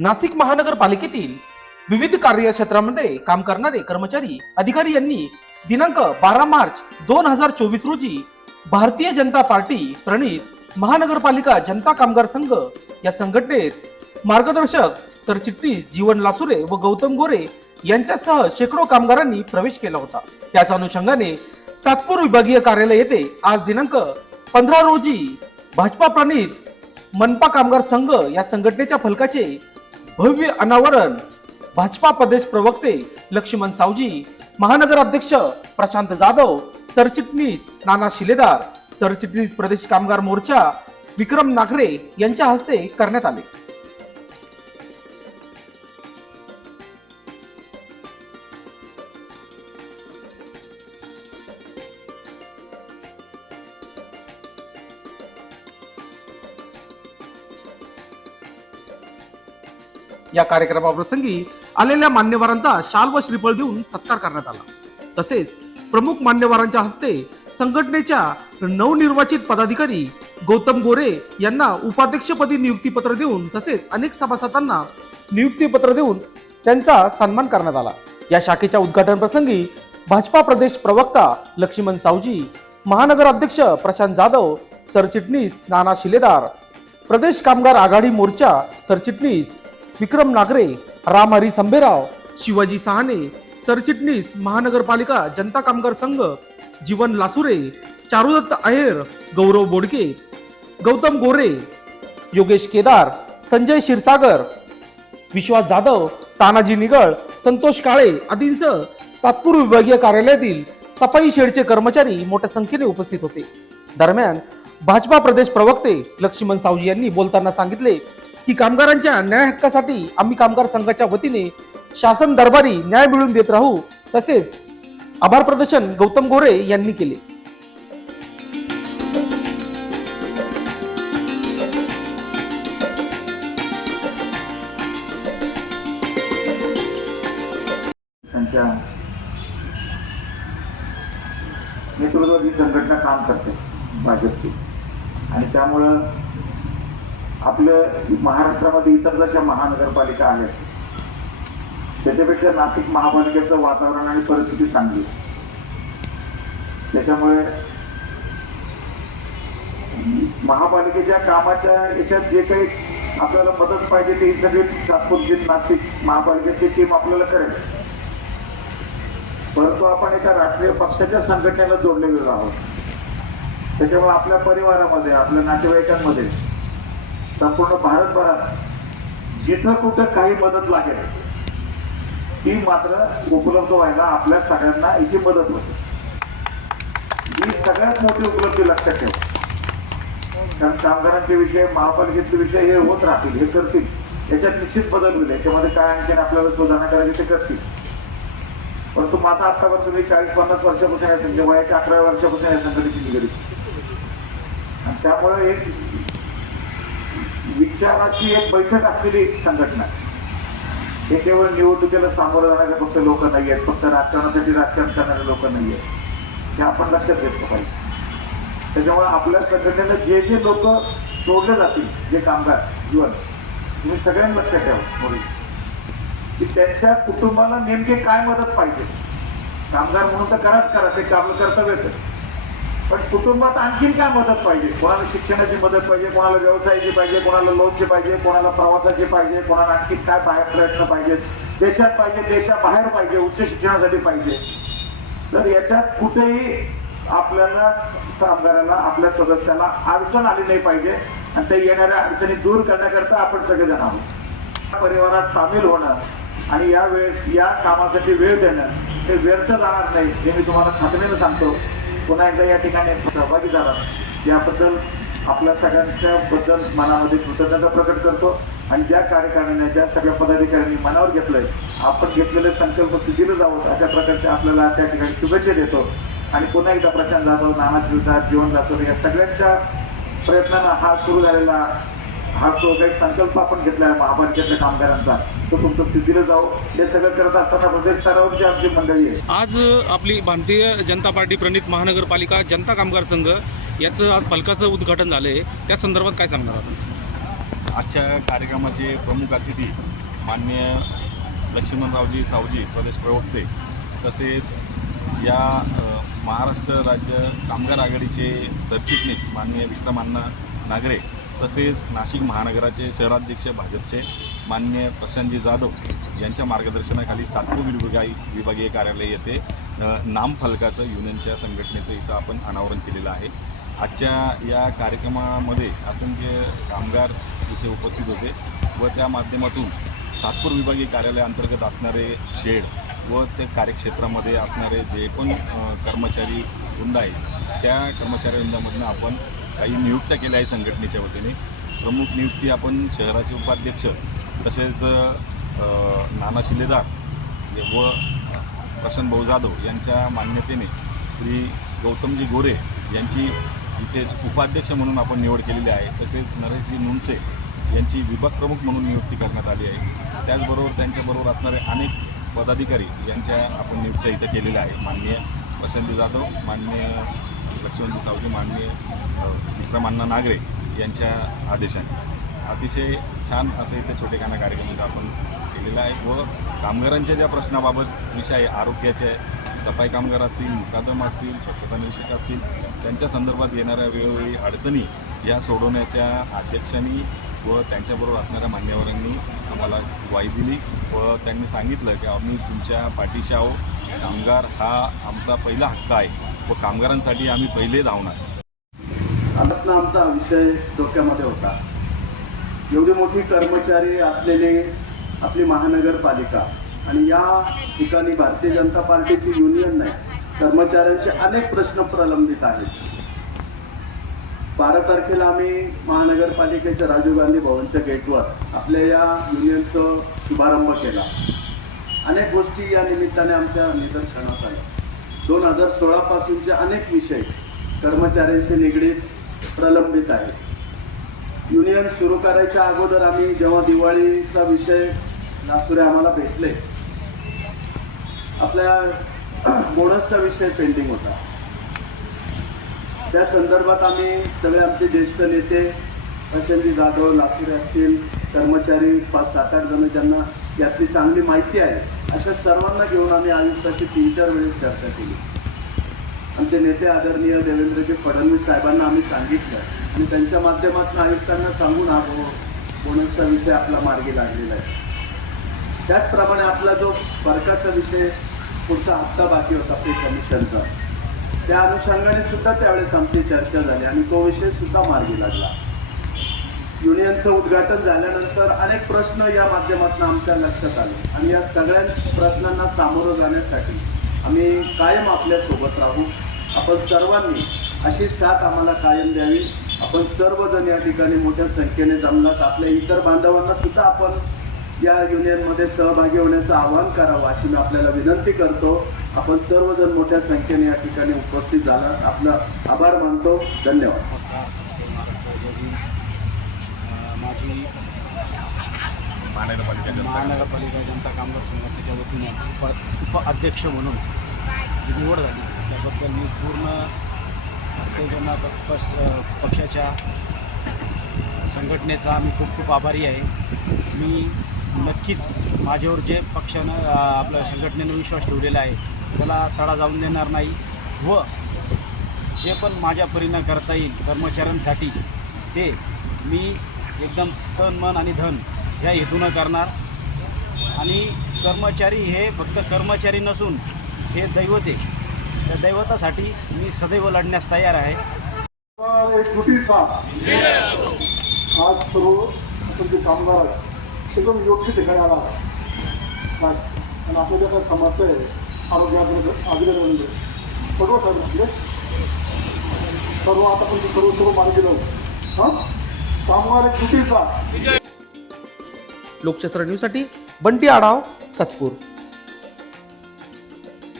नाशिक महानगरपालिकेतील विविध कार्यक्षेत्रामध्ये काम करणारे कर्मचारी अधिकारी यांनी दिनांक बारा मार्च दोन हजार चोवीस रोजी भारतीय जनता पार्टी प्रणित महानगरपालिका जनता कामगार संघ या संघटनेत मार्गदर्शक सरचिटणीस जीवन लासुरे व गौतम गोरे यांच्यासह शेकडो कामगारांनी प्रवेश केला होता. त्याच अनुषंगाने सातपूर विभागीय कार्यालय येथे आज दिनांक पंधरा रोजी भाजपा प्रणित मनपा कामगार संघ या संघटनेच्या फलकाचे भव्य अनावरण. भाजपा प्रदेश प्रवक्ते लक्ष्मण सावजी महानगर अध्यक्ष प्रशांत जाधव सरचिटणीस नाना शिलेदार सरचिटणीस प्रदेश कामगार मोर्चा विक्रम नागरे यांच्या हस्ते करण्यात आले. या कार्यक्रमाप्रसंगी आलेल्या मान्यवरांचा शाल व श्रीफळ देऊन सत्कार करण्यात आला. तसेच प्रमुख मान्यवरांच्या हस्ते संघटनेच्या नवनिर्वाचित पदाधिकारी गौतम गोरे यांना उपाध्यक्षपदी नियुक्तीपत्र देऊन तसेच अनेक सभासदांना नियुक्तीपत्र देऊन त्यांचा सन्मान करण्यात आला. या शाखेच्या उद्घाटन प्रसंगी भाजपा प्रदेश प्रवक्ता लक्ष्मण सावजी महानगर अध्यक्ष प्रशांत जाधव सरचिटणीस नाना शिलेदार प्रदेश कामगार आघाडी मोर्चा सरचिटणीस विक्रम नागरे रामहरी संभेराव शिवाजी सहाने सरचिटणीस महानगरपालिका जनता कामगार संघ जीवन लासुरे चारुदत्त अहेर गौरव बोडके गौतम गोरे योगेश केदार संजय क्षीरसागर विश्वास जाधव तानाजी निगळ संतोष काळे आदींसह सातपूर विभागीय कार्यालयातील सफाई शेडचे कर्मचारी मोठ्या संख्येने उपस्थित होते. दरम्यान भाजपा प्रदेश प्रवक्ते लक्ष्मण सावजी यांनी बोलताना सांगितले की कामगारांच्या न्याय हक्कासाठी आम्ही कामगार संघाच्या वतीने शासन दरबारी न्याय मिळवून देत राहू तसेच आभार प्रदर्शन गौतम गोरे यांनी केले. त्यांच्या नेतृत्वात ही संघटना काम करते भाजपची. आणि त्यामुळं आपलं महाराष्ट्रामध्ये इतर जशा महानगरपालिका आहेत त्याच्यापेक्षा नाशिक महापालिकेचं वातावरण आणि परिस्थिती चांगली त्याच्यामुळे महापालिकेच्या कामाच्या याच्यात जे काही आपल्याला मदत पाहिजे ते ही सगळी नागपूरची नाशिक महापालिकेची टीम आपल्याला करेल. परंतु आपण एका राष्ट्रीय पक्षाच्या संघटनेला जोडलेलो आहोत. त्याच्यामुळे आपल्या परिवारामध्ये आपल्या नातेवाईकांमध्ये संपूर्ण भारतभरात जिथं कुठं काही मदत लागेल ती मात्र उपलब्ध व्हायला आपल्या सगळ्यांना याची मदत होते. ही सगळ्यात मोठी उपलब्धी लक्षात ठेवा. कारण कामगारांचे विषय महापालिकेचे विषय हे होत राहतील हे करतील. याच्यात निश्चित बदल होईल. याच्यामध्ये काय आणखी आपल्याला सुधारणा करायची ते करतील. परंतु माझा आतापर्यंत तुम्ही चाळीस पन्नास वर्षापासून या संख्या वयाच्या अकरा वर्षापासून या संघटनेची निगडीत. आणि त्यामुळे एक विचाराची एक बैठक असलेली संघटना. हे केवळ निवडणुकीला सामोरं जाणारे फक्त लोक नाही आहेत फक्त राजकारणासाठी राजकारण करणारे लोक नाही आहेत हे आपण लक्षात घेतलं पाहिजे. त्याच्यामुळे आपल्या संघटनेनं जे जे लोक सोडले जातील जे कामगार जीवन तुम्ही सगळ्यांनी लक्षात ठेवा मुली की त्यांच्या कुटुंबाला नेमके काय मदत पाहिजे? कामगार म्हणून तर कराच करा ते आपलं कर्तव्यच आहे. पण कुटुंबात आणखीन काय मदत पाहिजे? कोणाला शिक्षणाची मदत पाहिजे कोणाला व्यवसायाची पाहिजे कोणाला लोनची पाहिजे कोणाला प्रवासाची पाहिजे कोणाला आणखीन काय बाहेर प्रयत्न पाहिजे? देशात पाहिजे देशाबाहेर पाहिजे उच्च शिक्षणासाठी पाहिजे. तर याच्यात कुठेही आपल्याला सामगाराला आपल्या सदस्याला अडचण आली नाही पाहिजे. आणि ते येणाऱ्या अडचणी दूर करण्याकरता आपण सगळेजण आहोत. परिवारात सामील होणं आणि या वेळ या कामासाठी वेळ देणं हे व्यर्थ जाणार नाही हे मी तुम्हाला खात्रीनं सांगतो. पुन्हा एकदा या ठिकाणी सहभागी झाला. याबद्दल आपल्या सगळ्यांच्या बद्दल मनामध्ये कृतज्ञता प्रकट करतो आणि ज्या कार्यकारिणीने ज्या सगळ्या पदाधिकाऱ्यांनी मनावर घेतलंय आपण घेतलेले संकल्प सिद्धीला जावं अशा प्रकारच्या आपल्याला त्या ठिकाणी शुभेच्छा देतो. आणि पुन्हा एकदा प्रशांत जाधव नाना शिवदास जीवन दासोरे या सगळ्यांच्या प्रयत्नांना हा सुरू झालेला हा जो काही संकल्प आपण घेतला आहे महापालिकेच्या कामगारांचा तो तुमचं सिद्धीला जाऊ हे सगळं करत असताना प्रदेश स्तरावरची आमची मंडळी आहे. आज आपली भारतीय जनता पार्टी प्रणित महानगरपालिका जनता कामगार संघ याचं आज फलकाचं उद्घाटन झालंय. त्या संदर्भात काय सांगणार आपण? आजच्या कार्यक्रमाचे प्रमुख अतिथी मान्य लक्ष्मणरावजी सावजी प्रदेश प्रवक्ते तसेच या महाराष्ट्र राज्य कामगार आघाडीचे सरचिटणीस माननीय विक्रमांना नागरे तसेच नाशिक महानगराचे शहराध्यक्ष भाजपचे मान्य प्रशांतजी जाधव यांच्या मार्गदर्शनाखाली सातपूर विभागीय विभागीय कार्यालय येथे नामफलकाचं युनियनच्या संघटनेचं इथं आपण अनावरण केलेलं आहे. आजच्या या कार्यक्रमामध्ये असंख्य कामगार इथे उपस्थित होते व त्या माध्यमातून सातपूर विभागीय कार्यालयाअंतर्गत असणारे शेड व ते कार्यक्षेत्रामध्ये असणारे जे पण कर्मचारी वृंद आहेत त्या कर्मचारी वृंदामधनं आपण काही नियुक्त्या केल्या आहे संघटनेच्या वतीने. प्रमुख नियुक्ती आपण शहराचे उपाध्यक्ष तसेच नाना शिलेदार म्हणजे व प्रशांत भाऊ जाधव यांच्या मान्यतेने श्री गौतमजी गोरे यांची इथे उपाध्यक्ष म्हणून आपण निवड केलेली आहे. तसेच नरेशजी नुनसे यांची विभाग प्रमुख म्हणून नियुक्ती करण्यात आली आहे. त्याचबरोबर त्यांच्याबरोबर असणारे अनेक पदाधिकारी यांच्या आपण नियुक्त्या इथं केलेल्या आहे माननीय प्रशांती जाधव माननीय लक्ष्मणजी सावजी माननीय विक्रमांना नागरे यांच्या आदेशाने. अतिशय छान असं इथे छोटेखाना कार्यक्रम इथं आपण केलेला आहे व कामगारांच्या ज्या प्रश्नाबाबत विषय आहे आरोग्याचे सफाई कामगार असतील मुकादम असतील स्वच्छता निरीक्षक असतील त्यांच्या संदर्भात येणाऱ्या वेळोवेळी अडचणी या सोडवण्याच्या अध्यक्षांनी व त्यांच्याबरोबर असणाऱ्या मान्यवरांनी आम्हाला ग्वाही दिली व त्यांनी सांगितलं की आम्ही तुमच्या पाठीशी आहो कामगार हा आमचा पहिला हक्क आहे व कामगारांसाठी आम्ही पहिले धावणार. आजचा आमचा विषय डोक्यामध्ये होता. एवढी मोठी कर्मचारी असलेली आपली महानगरपालिका आणि या ठिकाणी भारतीय जनता पार्टीची युनियन नाही कर्मचाऱ्यांचे अनेक प्रश्न प्रलंबित आहेत. बारा तारखेला आम्ही महानगरपालिकेच्या राजीव गांधी भवनच्या गेटवर आपल्या या युनियनचं शुभारंभ केला. अनेक गोष्टी या निमित्ताने आमच्या निदर्शनास आल्या. दोन हजार सोळापासूनचे अनेक विषय कर्मचाऱ्यांशी निगडीत प्रलंबित आहेत. युनियन सुरू करायच्या अगोदर आम्ही जेव्हा दिवाळीचा विषय नागपुरे आम्हाला भेटले आपल्या बोनसचा विषय पेंडिंग होता. त्या संदर्भात आम्ही सगळे आमचे ज्येष्ठ नेते प्रशांतजी जाधव नागपुरे असतील कर्मचारी पाच सात आठ जण ज्यांना यातली चांगली माहिती आहे अशा सर्वांना घेऊन आम्ही आयुक्ताची तीन चार वेळेस चर्चा केली. आमचे नेते आदरणीय देवेंद्रजी फडणवीस साहेबांना आम्ही सांगितलं आणि त्यांच्या माध्यमातून आयुक्तांना सांगून हा बोनसचा विषय आपला मार्गी लागलेला आहे. त्याचप्रमाणे आपला जो फरकाचा विषय पुढचा हप्ता बाकी होता पे कमिशनचा त्या अनुषंगाने सुद्धा त्यावेळेस आमची चर्चा झाली आणि तो विषय सुद्धा मार्गी लागला. युनियनचं उद्घाटन झाल्यानंतर अनेक प्रश्न या माध्यमातून आमच्या लक्षात आले. आणि या सगळ्या प्रश्नांना सामोरं जाण्यासाठी आम्ही कायम आपल्यासोबत राहू. आपण सर्वांनी अशी साथ आम्हाला कायम द्यावी. आपण सर्वजण या ठिकाणी मोठ्या संख्येने जमलात. आपल्या इतर बांधवांना सुद्धा आपण या युनियनमध्ये सहभागी होण्याचं आवाहन करावं अशी मी आपल्याला विनंती करतो. आपण सर्वजण मोठ्या संख्येने या ठिकाणी उपस्थित झाला आपलं आभार मानतो. धन्यवाद नमस्कार जय महाराष्ट्र जय भीम अ, माझी महानगरपालिका जनता महानगरपालिका जनता कामगार संघटनेच्या वतीने उप उप अध्यक्ष म्हणून जी निवड झाली त्याबद्दल मी पूर्ण सत्तेजना पक्ष पक्षाच्या संघटनेचा मी खूप खूप आभारी आहे. मी नक्कीच माझ्यावर जे पक्षानं आपल्या संघटनेनं विश्वास ठेवलेला आहे त्याला तडा जाऊन देणार नाही व जे पण माझ्या परिणाम करता येईल कर्मचाऱ्यांसाठी ते मी एकदम तन मन आणि धन ह्या हेतूनं करणार. आणि कर्मचारी हे फक्त कर्मचारी नसून हे दैवत आहे. त्या दैवतासाठी मी सदैव लढण्यास तयार आहे. आज सर्व आपण जे कामगार आहेत. एकदम योग्य ठिकाणी आला. आहे काय आणि आपल्या ज्या काही समस्या आहे आरोग्याबद्दल अधिकाऱ्यांमध्ये सर्व साहेब सर्व आता पण ते सर्व सर्व मार्गी लावू हां? कामगार एक त्रुटीचा लोकशास्त्र न्यूजसाठी बंटी आढाव सातपूर.